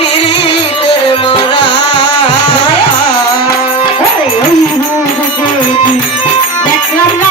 পিরিতের মরা দেখলাম না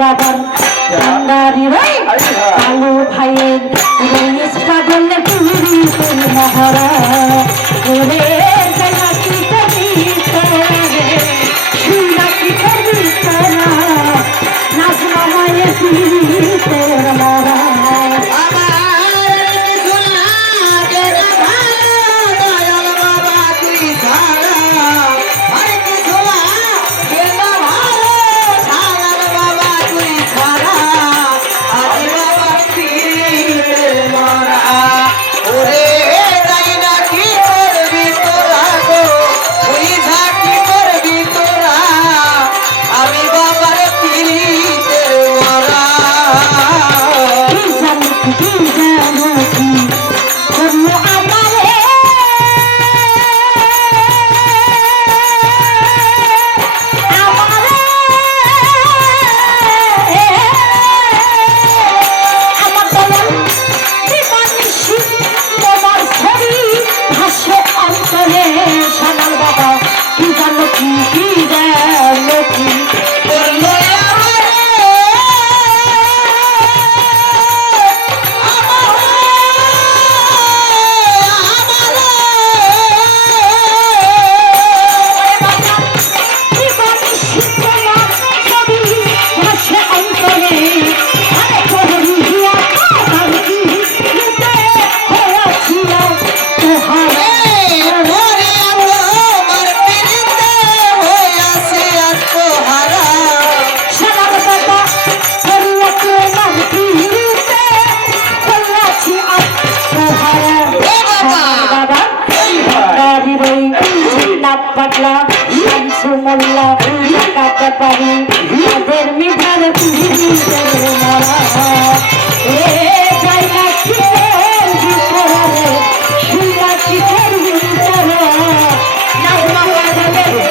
বাবার আলু ভাইয়ের পাগল পুরি মহারা নাজমা মায়ের পিরিতের মরা পাগলা শামসু মোল্লা কাটা পারি তাদের মিঠার পিরিতের মরা এ জায়গা কিসের ভিতরে শুনলা কিসের ভিতরে নাজমা পাগলের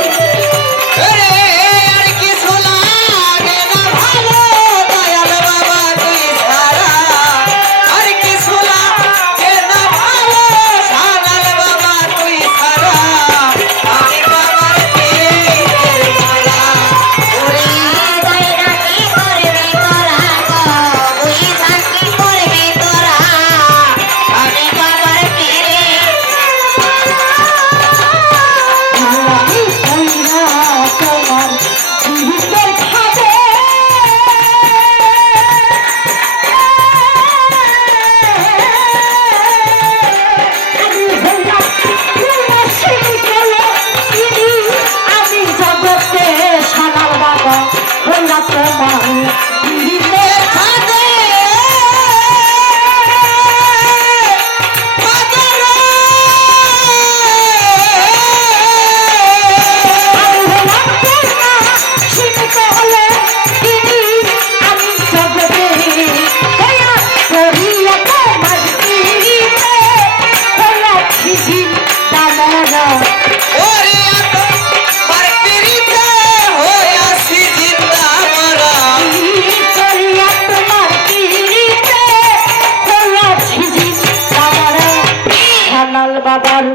বাবার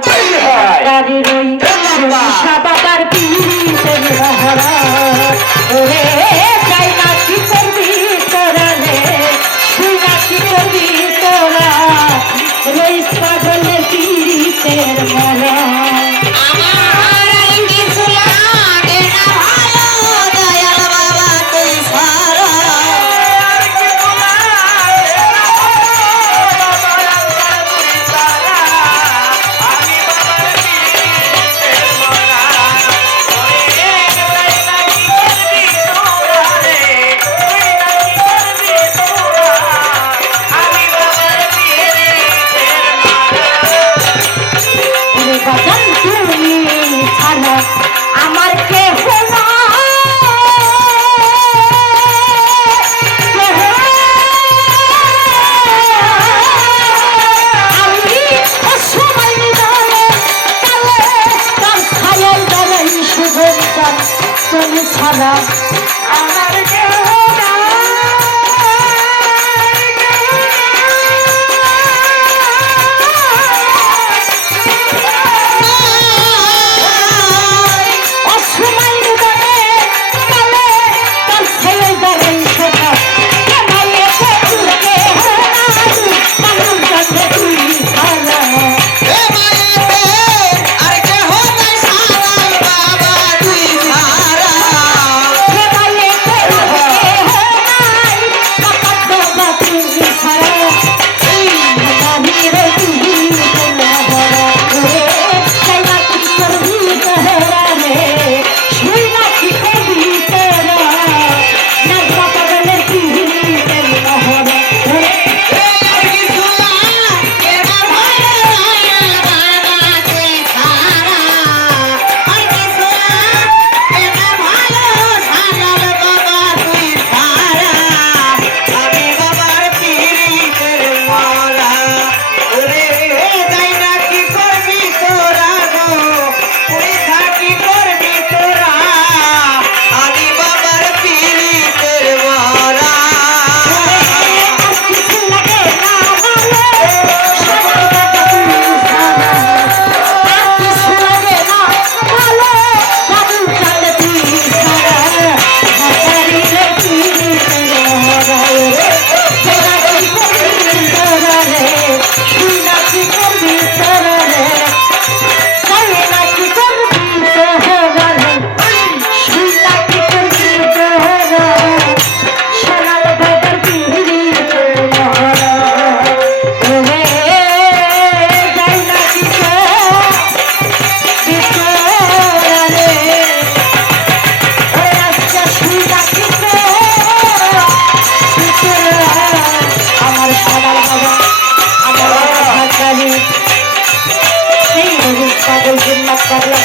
গাড়ি রই বাবার পিরিতের মহরা ওরে যাই না কি করবি তোরা রে তুই না কি করবি তোরা রইস পাগলের পিরি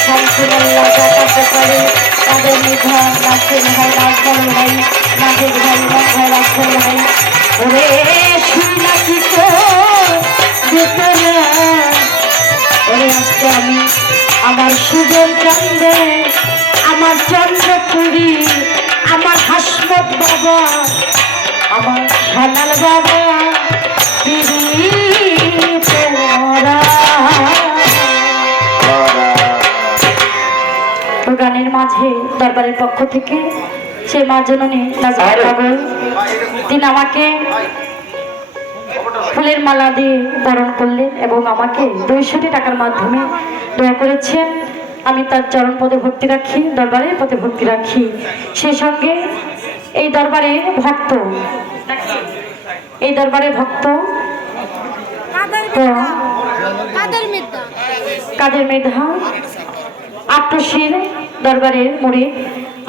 শামসুল্লাহ জাকাত করে তাদের নিধন নাসির ভাই রাজবল ভাই নাজির ভাই ভাই রাজবল ভাই ওরে শুনলা কি তো ভিতরে ওরে আজকে আমি আমার সুজন চন্দ্রে আমার চন্দ্রপুরী আমার হাসমত বাবা আমার সানাল বাবা গানের মাঝে দরবারের পক্ষ থেকে সে মা জননী তিনি আমাকে ফুলের মালা দিয়ে বরণ করলেন এবং আমাকে 200 টাকার মাধ্যমে দোয়া করেছেন। আমি তার চরণ পদে ভক্তি রাখি, দরবারের পদে ভক্তি রাখি। সেই সঙ্গে এই দরবারের ভক্ত কাদের মেধা আট্টশীর দরবারের মুরিদ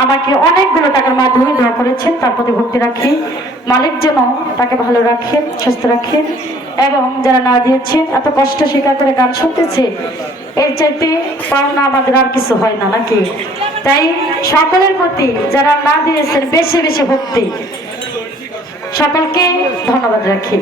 আমাকে অনেকগুলো টাকার মাধ্যমে দোয়া করেছেন। তার প্রতি ভক্তি রাখি, মালিক যেন তাকে ভালো রাখেন, সুস্থ রাখেন এবং যারা না দিয়েছেন এত কষ্ট স্বীকার করে গান শুনতেছে এর চাইতে পাওনা আমাদের আর কিছু হয় না নাকি? তাই সকলের প্রতি যারা না দিয়েছেন বেশি বেশি ভক্তি, সকলকে ধন্যবাদ রাখি।